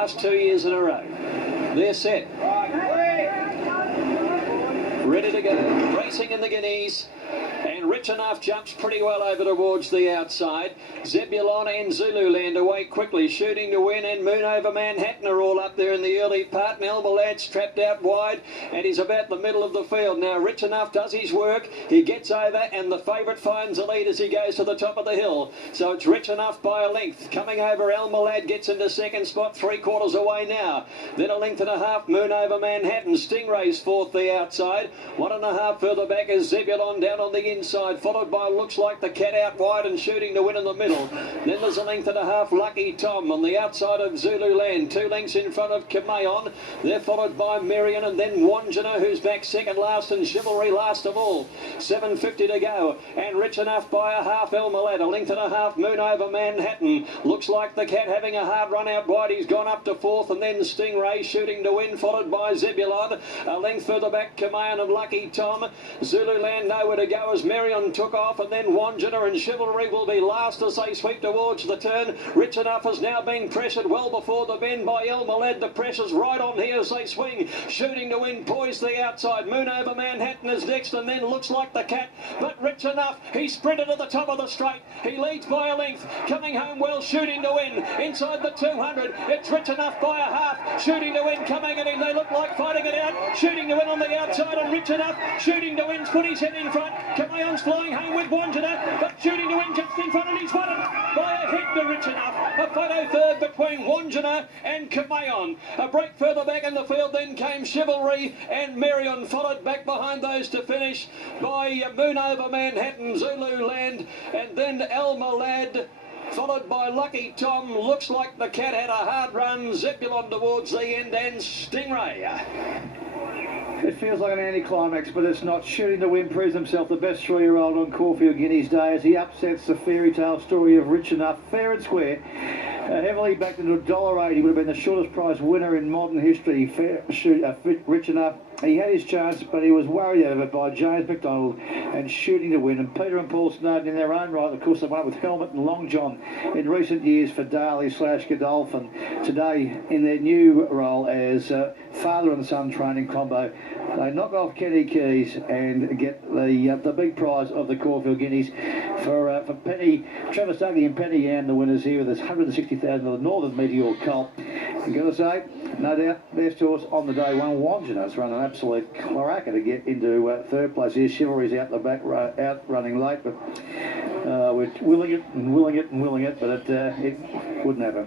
last 2 years in a row. They're set. Ready to go. Racing in the Guineas. And Rich Enough jumps pretty well over towards the outside. Zebulon and Zululand away quickly, shooting to win, and Moon Over Manhattan are all up there in the early part. And Elmalad's trapped out wide, and he's about the middle of the field. Now Rich Enough does his work. He gets over, and the favourite finds the lead as he goes to the top of the hill. So it's Rich Enough by a length. Coming over, Elmalad gets into second spot, 3/4 away now. Then a length and a half, Moon Over Manhattan. Stingray's fourth the outside. 1.5 further back is Zebulon down on the inside, followed by Looks Like the Cat out wide and shooting to win in the middle. Then there's a length and a half, Lucky Tom on the outside of Zululand. 2 lengths in front of Kamayon. They're followed by Marion and then Wanjina, who's back second last, and Chivalry last of all. 7:50 to go, and Rich Enough by a half, Elmalad. A length and a half, Moon Over Manhattan. Looks Like the Cat having a hard run out wide. He's gone up to fourth, and then Stingray shooting to win, followed by Zebulon. A length further back, Kamayon and Lucky Tom. Zululand nowhere to go as Marion took off, and then Wanjina and Chivalry will be last as they sweep towards the turn. Rich Enough has now been pressured well before the bend by Elmalad. The pressure's right on here as they swing, shooting to win, poised the outside. Moon Over Manhattan is next, and then Looks Like the Cat. But Rich Enough, he sprinted to the top of the straight. He leads by a length, coming home well, shooting to win. Inside the 200, it's Rich Enough by a half, shooting to win, coming at him. They look like fighting it out, shooting to win on the outside, and Rich Enough shooting to win, put his head in front. Kamayon's flying home with Wanjina, but shooting to win just in front, and he's won it by a head to Rich Enough. A photo third between Wanjina and Kamayon. A break further back in the field, then came Chivalry and Marion, followed back behind those to finish by Moon Over Manhattan, Zululand, and then Elmalad, followed by Lucky Tom. Looks Like the Cat had a hard run. Zebulon towards the end, and Stingray. It feels like an anticlimax, but it's not. Shooting to Win proves himself the best 3-year-old on Caulfield Guineas Day as he upsets the fairy tale story of Rich Enough fair and square. Heavily backed into $1.80, would have been the shortest price winner in modern history. Rich Enough, he had his chance, but he was worried out of it by James McDonald and Shooting to Win. And Peter and Paul Snowden in their own right, of course, they won up with Helmet and Long John in recent years for Daly/Godolphin. Today, in their new role as father and son training combo, they knock off Kenny Keys and get the big prize of the Caulfield Guineas for Penny, Trevor Stokely and Penny Ann, the winners here with this $160,000 Northern Meteor Colt. I've got to say, no doubt, best horse on the day one. Wanjina's run an absolute cracker to get into third place here. Chivalry's out the back, out running late, but we're willing it, but it wouldn't happen.